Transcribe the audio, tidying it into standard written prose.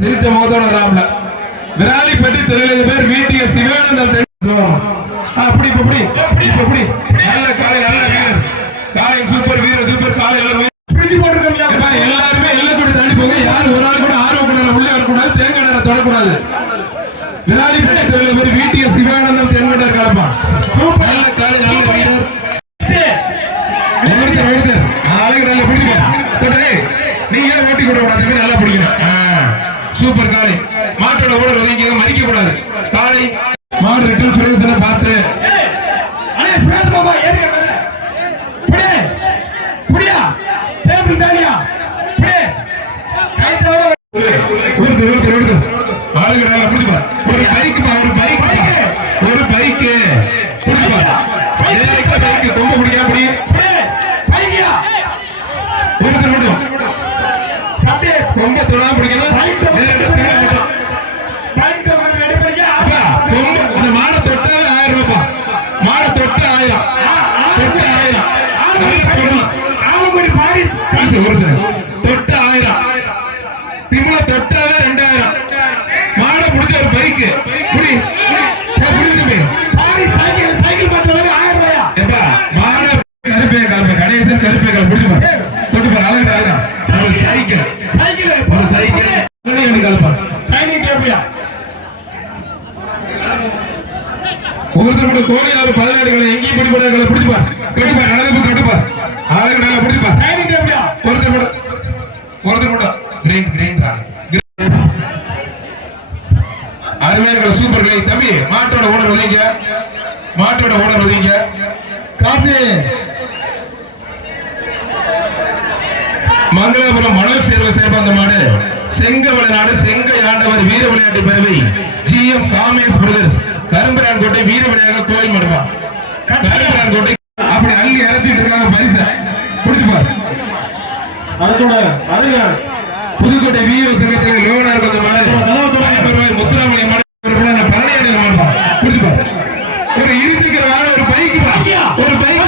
திருச்ச முகத்தோட ராம்ல விராலிப்பட்டி தொழிலதிபர் வீட்டிய சிவானந்தம் அப்படி இப்படி இப்படி நல்ல காலை நல்ல வீரர் காலை சூப்பர் வீரர் சூப்பர் காலை எல்லாமே எல்லாருமே எல்லாம் கூட தாண்டி போங்க. யாரும் ஒரு ஆள் கூட ஆர்வம் கூட உள்ள வரக்கூடாது. தேங்காய் நேரம் தொடக்கூடாது. விராலிப்பட்டி தொழிலதிபர் வீட்டிய சிவானந்தம் தென்கொண்டார் கலப்பா சூப்பர் நல்ல காலை நல்ல வீரர் ஒருத்தர் அழகு நல்ல பிடிக்க நீங்க ஓட்டி கூட கூடாது. நல்லா பிடிக்கணும். சூப்பர் காலை மாட்டோட ஓடர் ஒதுங்க மறிக்க கூடாது. காலை மாடு ரிட்டர்ன் சுரேஷ் பார்த்து சுரேஷ் பாபா ஏறிய ஒரு பைக் ஒரு பைக் ரொம்ப பிடிக்கா பிடி ரொம்ப தொடாம பிடிக்கணும். மாட தொட்டு 1000 ரூபாய் மாட தொட்டு 1000 தொட்டு 1000 திமுல தொட்டாவே 2000 மாட பிடிச்ச ஒரு பைக்கு புடி சைக்கிள் பண்றவங்க 1000 ரூபாயா எப்பா மாட கருப்பே கலப்ப கணேசன் கருப்பே கலப்ப புடி பாரு தொட்டு பாரு அழகா அழகா ஒரு சைக்கிள் ஒரு சைக்கிள் கணேசன் கலப்ப டைனிங் டேபியா ஒவ்வொருத்தர் கூட கோழி ஆறு 14 களை எங்கேயும் பிடி போறாங்க பிடிச்சு பாரு கட்டு பாரு நடந்து கட்டு பாரு அழகா நல்லா பிடிச்சு பாரு டைனிங் டேபியா ஒருத்தர் கூட கிரீன் அருமையான சூப்பர் கலை தம்பி மாட்டோட ஓடர் ஒதுங்க காஃபி மங்களாபுரம் மணல் சேர்வை சேர்ந்த மாடு செங்கவள நாடு செங்கை ஆண்டவர் வீர விளையாட்டு பேரவை GM காமேஷ் பிரதர்ஸ் கரும்பரான்கோட்டை வீர விளையாட்டு கோயில் மடுவா கரும்பரான்கோட்டை அப்படி அள்ளி இறச்சிட்டு இருக்காங்க பரிசு புடிச்சு பாரு. புதுக்கோட்டை விஓ சங்கத்தில் லோனார் முத்துராமலிங்க மாடு பழனியாடி புடிச்சு பாரு. ஒரு இருசக்கர வாகனம் ஒரு பைக்